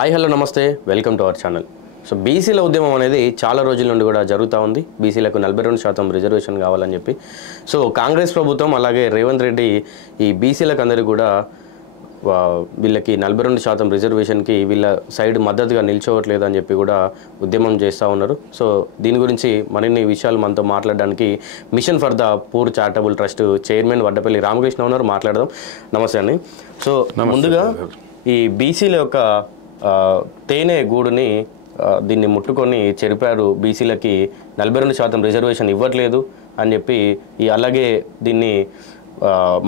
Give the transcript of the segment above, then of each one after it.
Hi hello నమస్తే welcome to our channel. So బీసీల ఉద్యమం అనేది చాలా రోజుల నుండి కూడా జరుగుతూ ఉంది. బీసీలకు 42% రిజర్వేషన్ కావాలని చెప్పి సో కాంగ్రెస్ ప్రభుత్వం అలాగే రేవంత్ రెడ్డి ఈ బీసీలకు అందరికీ కూడా వీళ్ళకి 42% రిజర్వేషన్కి వీళ్ళ సైడ్ మద్దతుగా నిల్చోవట్లేదు అని చెప్పి కూడా ఉద్యమం చేస్తూ ఉన్నారు. సో దీని గురించి మరిన్ని విషయాలు మనతో మాట్లాడడానికి mission for the poor charitable trust chairman Vaddapalli Ramakrishna ఉన్నారు. మాట్లాడదాం. నమస్తే అండి. సో ముందుగా ఈ బీసీల యొక్క తేనె గూడుని దీన్ని ముట్టుకొని చెరిపారు. బీసీలకి 42% రిజర్వేషన్ ఇవ్వట్లేదు అని చెప్పి అలాగే దీన్ని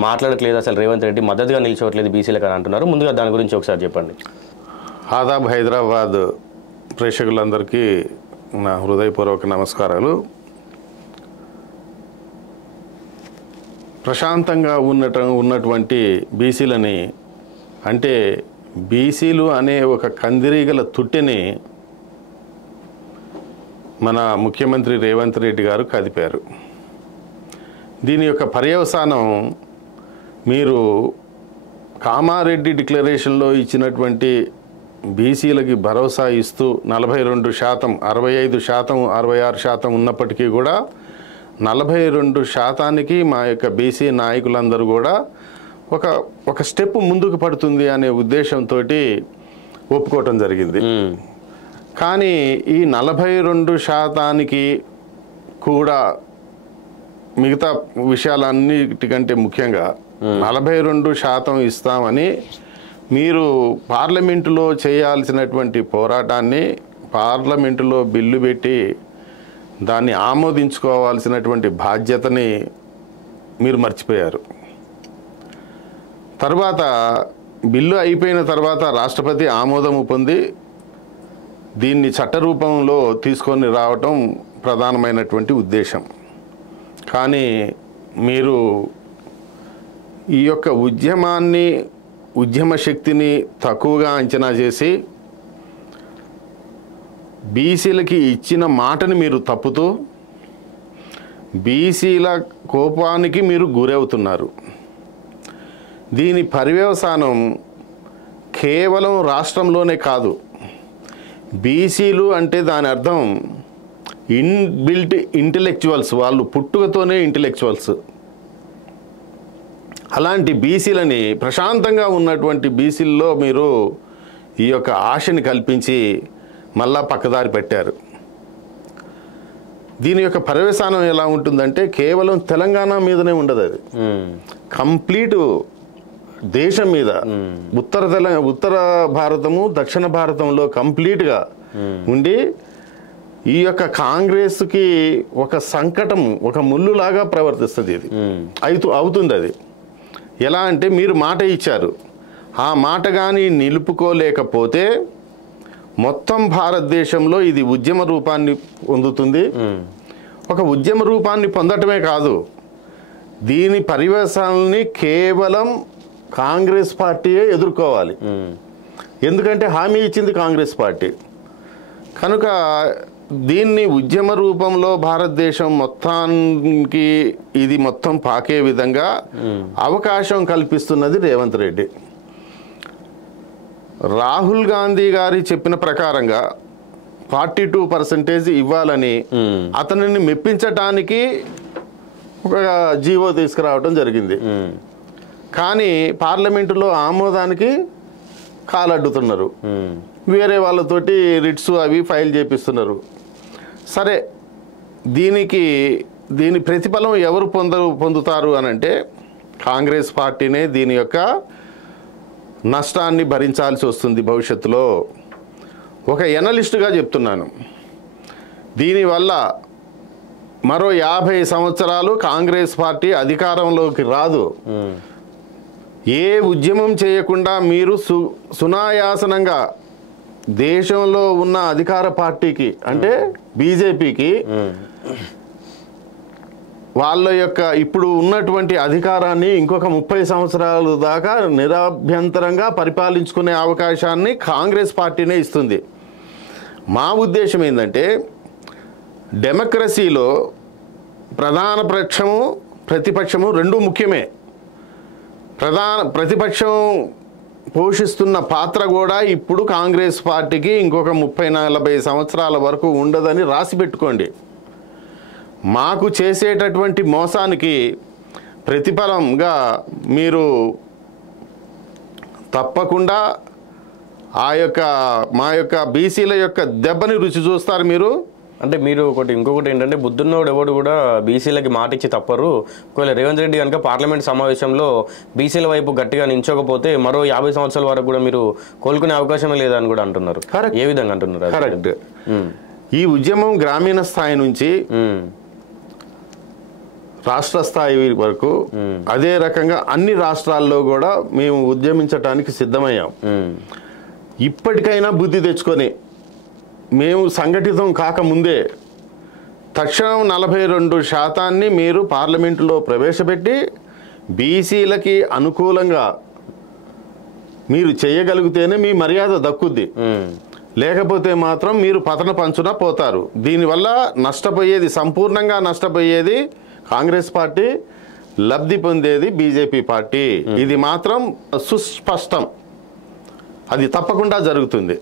మాట్లాడట్లేదు, అసలు రేవంత్ రెడ్డి మద్దతుగా నిలిచోవట్లేదు బీసీలకు అని అంటున్నారు. ముందుగా దాని గురించి ఒకసారి చెప్పండి. ఆదాబ్ హైదరాబాద్ ప్రేక్షకులందరికీ నా హృదయపూర్వక నమస్కారాలు. ప్రశాంతంగా ఉన్నటువంటి బీసీలని అంటే బీసీలు అనే ఒక కందిరీగల తుట్టిని మన ముఖ్యమంత్రి రేవంత్ రెడ్డి గారు కదిపారు. దీని యొక్క పర్యవసానం మీరు కామారెడ్డి డిక్లరేషన్లో ఇచ్చినటువంటి బీసీలకి భరోసా ఇస్తూ 42%, 65%, 66% ఉన్నప్పటికీ కూడా 42%కి మా యొక్క బీసీ నాయకులందరూ కూడా ఒక స్టెప్ ముందుకు పడుతుంది అనే ఉద్దేశంతో ఒప్పుకోవటం జరిగింది. కానీ ఈ 42%కి కూడా మిగతా విషయాలన్నిటికంటే ముఖ్యంగా 42% ఇస్తామని మీరు పార్లమెంటులో చేయాల్సినటువంటి పోరాటాన్ని పార్లమెంటులో బిల్లు పెట్టి దాన్ని ఆమోదించుకోవాల్సినటువంటి బాధ్యతని మీరు మర్చిపోయారు. తర్వాత బిల్లు అయిపోయిన తర్వాత రాష్ట్రపతి ఆమోదము పొంది దీన్ని చట్టరూపంలో తీసుకొని రావటం ప్రధానమైనటువంటి ఉద్దేశం. కానీ మీరు ఈ యొక్క ఉద్యమ శక్తిని తక్కువగా అంచనా చేసి బీసీలకి ఇచ్చిన మాటని మీరు తప్పుతూ బీసీల కోపానికి మీరు గురవుతున్నారు. దీని పర్యవసానం కేవలం రాష్ట్రంలోనే కాదు, బీసీలు అంటే దాని అర్థం ఇన్బిల్ట్ ఇంటెలెక్చువల్స్, వాళ్ళు పుట్టుకతోనే ఇంటెలెక్చువల్స్. అలాంటి బీసీలని ప్రశాంతంగా ఉన్నటువంటి బీసీల్లో మీరు ఈ యొక్క ఆశని కల్పించి మళ్ళా పక్కదారి పెట్టారు. దీని యొక్క పర్యవసానం ఎలా ఉంటుందంటే కేవలం తెలంగాణ మీదనే ఉండదు, అది కంప్లీట్ దేశం మీద ఉత్తర భారతము దక్షిణ భారతంలో కంప్లీట్గా ఉండి ఈ యొక్క కాంగ్రెస్కి ఒక సంకటం, ఒక ముళ్ళులాగా ప్రవర్తిస్తుంది. ఇది అవుతుంది. అది ఎలా అంటే మీరు మాట ఇచ్చారు, ఆ మాట కానీ నిలుపుకోలేకపోతే మొత్తం భారతదేశంలో ఇది ఉద్యమ రూపాన్ని పొందుతుంది. ఒక ఉద్యమ రూపాన్ని పొందటమే కాదు, దీని పర్యవసానాన్ని కేవలం కాంగ్రెస్ పార్టీయే ఎదుర్కోవాలి. ఎందుకంటే హామీ ఇచ్చింది కాంగ్రెస్ పార్టీ కనుక దీన్ని ఉద్యమ రూపంలో భారతదేశం మొత్తానికి ఇది మొత్తం పాకే విధంగా అవకాశం కల్పిస్తున్నది రేవంత్ రెడ్డి. రాహుల్ గాంధీ గారి చెప్పిన ప్రకారంగా 42% ఇవ్వాలని అతనిని మెప్పించటానికి ఒక జీవో తీసుకురావడం జరిగింది. కానీ పార్లమెంటులో ఆమోదానికి కాలడ్డుతున్నారు, వేరే వాళ్ళతోటి రిట్స్ అవి ఫైల్ చేపిస్తున్నారు. సరే, దీని ప్రతిఫలం ఎవరు పొందుతారు అని అంటే కాంగ్రెస్ పార్టీనే దీని యొక్క నష్టాన్ని భరించాల్సి వస్తుంది భవిష్యత్తులో. ఒక ఎనలిస్టుగా చెప్తున్నాను, దీనివల్ల మరో 50 సంవత్సరాలు కాంగ్రెస్ పార్టీ అధికారంలోకి రాదు. ఏ ఉద్యమం చేయకుండా మీరు సునాయాసనంగా దేశంలో ఉన్న అధికార పార్టీకి అంటే బీజేపీకి వాళ్ళ యొక్క ఇప్పుడు ఉన్నటువంటి అధికారాన్ని ఇంకొక 30 సంవత్సరాల దాకా నిరభ్యంతరంగా పరిపాలించుకునే అవకాశాన్ని కాంగ్రెస్ పార్టీనే ఇస్తుంది. మా ఉద్దేశం ఏంటంటే డెమోక్రసీలో ప్రధాన ప్రతిపక్షము రెండు ముఖ్యమే. ప్రతిపక్షం పోషిస్తున్న పాత్ర కూడా ఇప్పుడు కాంగ్రెస్ పార్టీకి ఇంకొక 30-40 సంవత్సరాల వరకు ఉండదని రాసి పెట్టుకోండి. మాకు చేసేటటువంటి మోసానికి ప్రతిఫలంగా మీరు తప్పకుండా మా యొక్క బీసీల యొక్క దెబ్బని రుచి చూస్తారు మీరు. అంటే మీరు ఇంకొకటి ఏంటంటే బుద్ధున్నోడు ఎవడు కూడా బీసీలకి మాట ఇచ్చి తప్పరు. ఒకవేళ రేవంత్ రెడ్డి కనుక పార్లమెంట్ సమావేశంలో బీసీల వైపు గట్టిగా నించోకపోతే మరో 50 సంవత్సరాల వరకు కూడా మీరు కోలుకునే అవకాశమే లేదని కూడా అంటున్నారు. ఏ విధంగా అంటున్నారు? కరెక్ట్. ఈ ఉద్యమం గ్రామీణ స్థాయి నుంచి రాష్ట్ర స్థాయి వరకు అదే రకంగా అన్ని రాష్ట్రాల్లో కూడా మేము ఉద్యమించడానికి సిద్ధమయ్యాం. ఇప్పటికైనా బుద్ధి తెచ్చుకొని మేము సంఘటితం కాకముందే తక్షణం 42% మీరు పార్లమెంటులో ప్రవేశపెట్టి బీసీలకి అనుకూలంగా మీరు చేయగలిగితేనే మీ మర్యాద దక్కుద్ది. లేకపోతే మాత్రం మీరు పతన పంచున పోతారు. దీనివల్ల సంపూర్ణంగా నష్టపోయేది కాంగ్రెస్ పార్టీ, లబ్ధి పొందేది బీజేపీ పార్టీ. ఇది మాత్రం సుస్పష్టం. అది తప్పకుండా జరుగుతుంది.